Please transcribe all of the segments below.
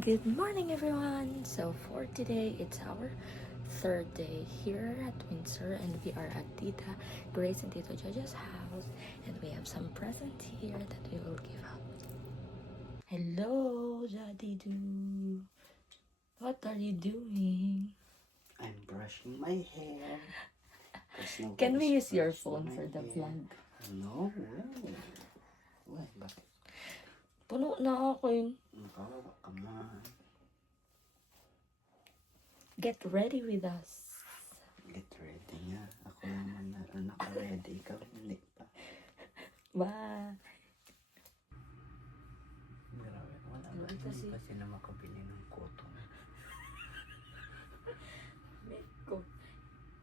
Good morning, everyone. So for today, it's our third day here at Windsor, and we are at Tita Grace and Tito Jojo's house, and we have some presents here that we will give out. Hello, Daddy Doo. What are you doing? I'm brushing my hair. Can we use your phone for the vlog? No. Why? Bakit? Puno na ako yun. Kawawa ka man. Get ready with us. Get ready nga. Ako naman na naka-ready. Ikaw hindi pa. Bye. Grabe. Wala ba? Hindi kasi- Hindi pa sila makabili ng cotton.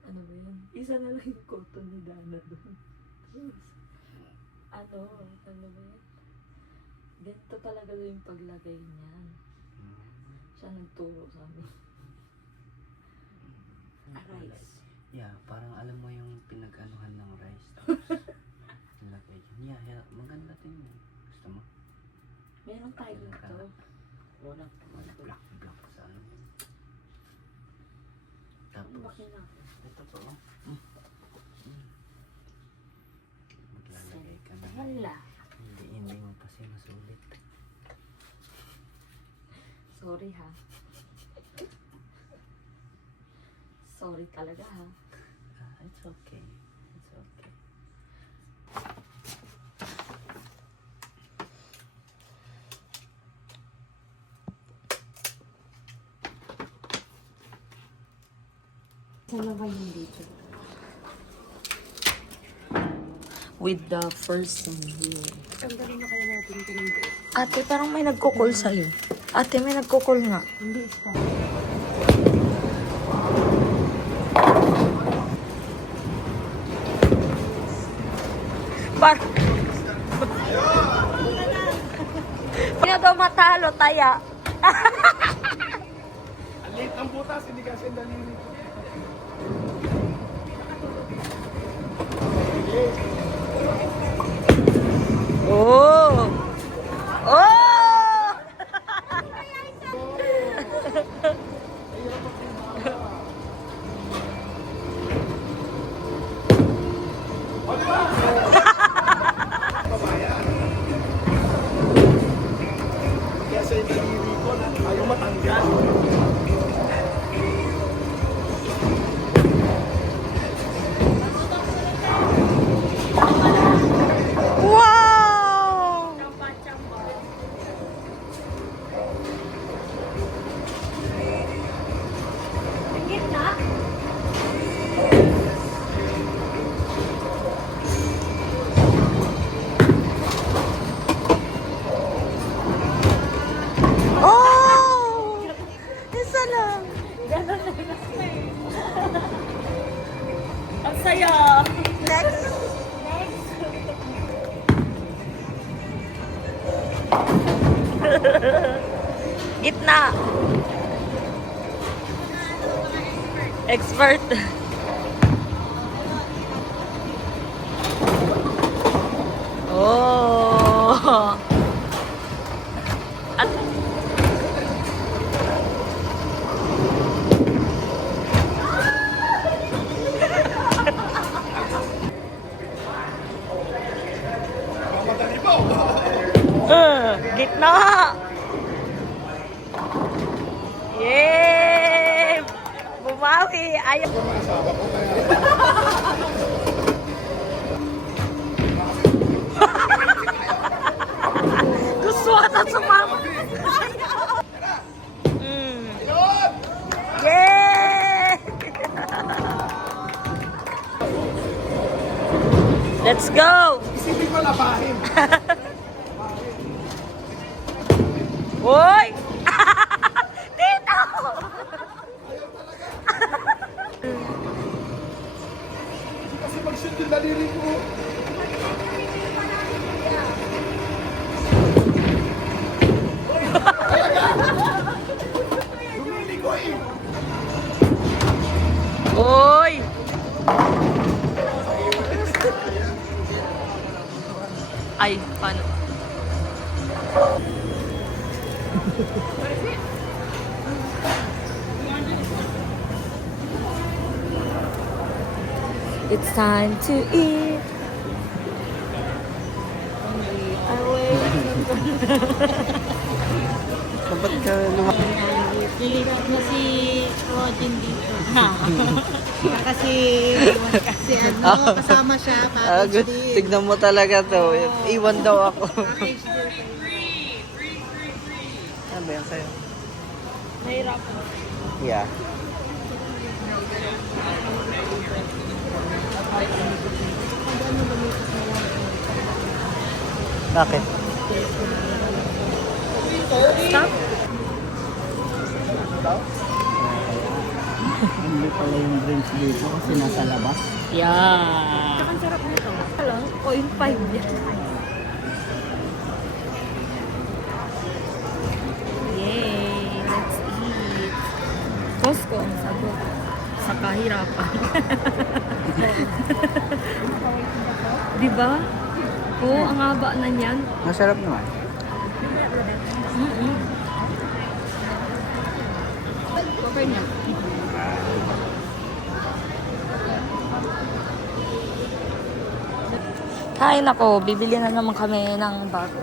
Ano ba yun? Isa na lang yung cotton ni Dana doon. Ano ba yun? Ganito talaga yung paglagay niyan. Siya nagturo sa amin. Rice. Yeah, parang alam mo yung pinag-anuhan ng rice. Tapos, nilagay yun. Yeah, maganda din yun. Gusto mo? Meron tayo dito. Wala black sa ano. Tapos, Bakit na? ito po. Maglalagay ka na. Hala. Hindi mo pa siya masulit. Sorry ha. Sorry talaga ha. It's okay. It's okay. Saan ba yung dito? With the person here. Tanggalin na kaya natin ito ng buo. Ate, parang may nagko-call sa'yo. Ate, may nagko-call nga. Hindi ito. Par... Pino daw matalo, taya. Ang liit ng butas, hindi kasi ang daliri. Oh! Oh! Kasi yung daliri ko, ayaw matanggal. Wow! Oh! Isa lang. Ang saya! Next. Gitna. Expert. Oh. At Madali ba? gitna. Yay! Bumawi. Ayaw. Gusto ata sumama. Yay! Let's go! Isipin ko labahin. Hoy! Dito! Kasi mag-shoot yung daliri ko. Lumili ko eh. Hoy! Ay, paano? It's time to eat. Dapat ka naman. Nilipat mo si Rodin dito. Kasi kasama siya. Good. Tignan mo talaga to. Iwan daw ako. Ano ba yan sa'yo? Nahirap. Yeah. Bakit? Stop. Hindi pala yung drinks dito kasi nasa labas. Yeah. Ang sarap nito. Alam, 0.5 yan. Yay! Let's eat. Costco ang sagot sa kahirapan. Diba? Oo, ang haba na niyan. Masarap naman. Okay na. Kain ako, bibili na naman kami ng bago.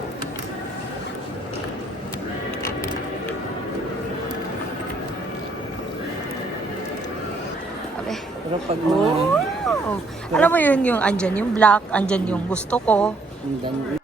Abe. Pero pag mga... Oh! Alam mo yun, yung andyan yung black, andyan yung gusto ko. Yung